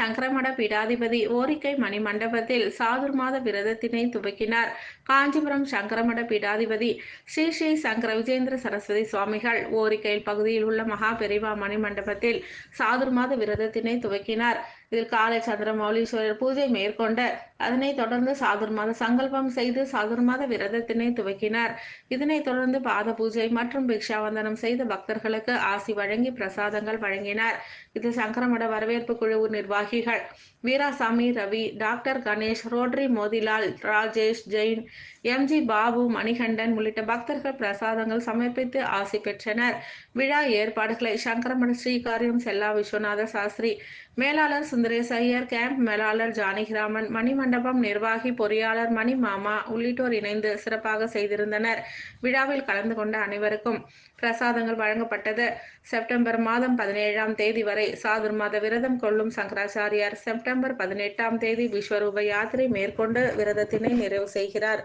சங்கரமட பீடாதிபதி ஓரிக்கை மணி மண்டபத்தில் சாதுர்மாத விரதத்தினை துவக்கினார். காஞ்சிபுரம் சங்கரமட பீடாதிபதி ஸ்ரீ ஸ்ரீ சங்கர விஜேந்திர சரஸ்வதி சுவாமிகள் ஓரிக்கையில் பகுதியில் உள்ள மகா பெரிவா மணி மண்டபத்தில் சாதுர்மாத விரதத்தினை துவக்கினார். இதில் காலை சந்திர மௌலீஸ்வரர் பூஜை மேற்கொண்டு அதனைத் தொடர்ந்து சாதுர்மாத சங்கல்பம் செய்து சாதுர்மாத விரதத்தினை துவக்கினார். இதனைத் தொடர்ந்து பாத பூஜை மற்றும் பிக்ஷாவந்தனம் செய்த பக்தர்களுக்கு ஆசி வழங்கி பிரசாதங்கள் வழங்கினார். இது சங்கரமட வரவேற்பு குழு நிர்வாகிகள் Veerasamy Ravi doctor Ganesh rotary Motilal Rajesh Jain M. G. Babu Manikandan உள்ளிட்ட பக்தர்கள் பிரசாதங்கள் சமர்ப்பித்து ஆசி பெற்றனர். விழா ஏற்பாடுகளை சங்கரமட ஸ்ரீகாரியம் செல்லா விஸ்வநாத சாஸ்திரி மேலாளர் சுந்தரேஷ் ஐயர் கேம்ப் மேலாளர் ஜானகிராமன் மணிமண்டபம் நிர்வாகி பொறியாளர் மணி மாமா உள்ளிட்டோர் இணைந்து சிறப்பாக செய்திருந்தனர். விழாவில் கலந்து கொண்ட அனைவருக்கும் பிரசாதங்கள் வழங்கப்பட்டது. செப்டம்பர் மாதம் பதினேழாம் தேதி வரை சாதுர் மாத விரதம் கொள்ளும் சங்கராச்சாரியார் செப்டம்பர் பதினெட்டாம் தேதி விஸ்வரூப யாத்திரை மேற்கொண்டு விரதத்தினை நிறைவு செய்கிறார்.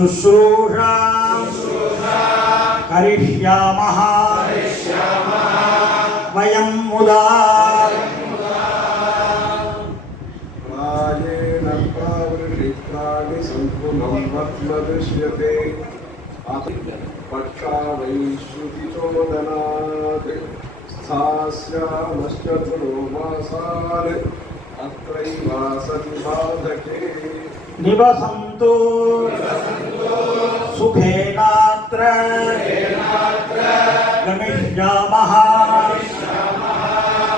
शुश्रूषा करिष्यामः वयं मुदा प्रायेण प्रावृषित्राणि सम्पुलं वत्मदृश्यते अथ पक्षावैश्रुतिचोदनात् स्थास्यामश्चतुरो मासान् अत्रैवासति बाधके निवसन्तु सुखेनात्र। गमिष्यामः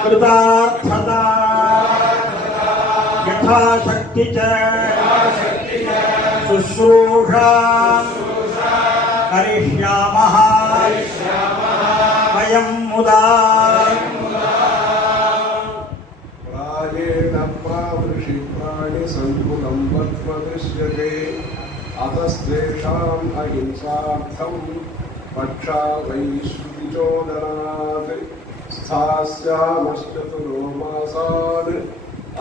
कृतार्थता। यथाशक्ति च। शुश्रूषा। करिष्यामः वयं मुदा। प्रावृषित्राणि सङ्कुलं वत्मदृश्यते अतस्तेषाम् अहिंसार्थं पक्षावैश्रुतिचोदनात् स्थास्यामश्चतुरो मासान्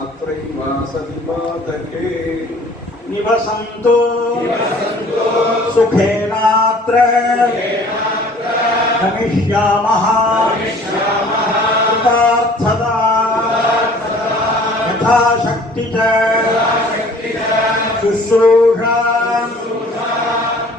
अत्रैवासति मातके निवसन्तु। सुखेनात्र गमिष्यामः कृतार्थता यथाशक्ति च। शुश्रूषा।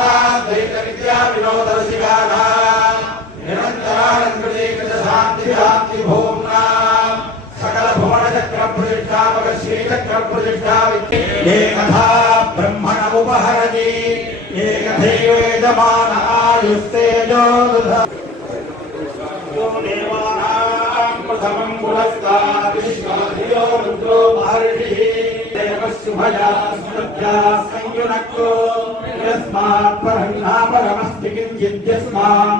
विद्या विनोद रसिकाना निरन्तरानन्दीकृत शान्ति शान्ति भूम्ना सकल भुवन चक्र प्रतिष्ठापक श्री चक्र प्रतिष्ठा एकथा ब्रह्मण उपहरति एकथैव यजमान आयुस्तेजो देवानां प्रथमं पुरस्तात् विश्वाधियो रुद्रो महर्षिः देवशुभया स्मृत्या संयुनक्तो यस्मात् परं नापरमस्ति किञ्चिद्यस्मात् अस्मे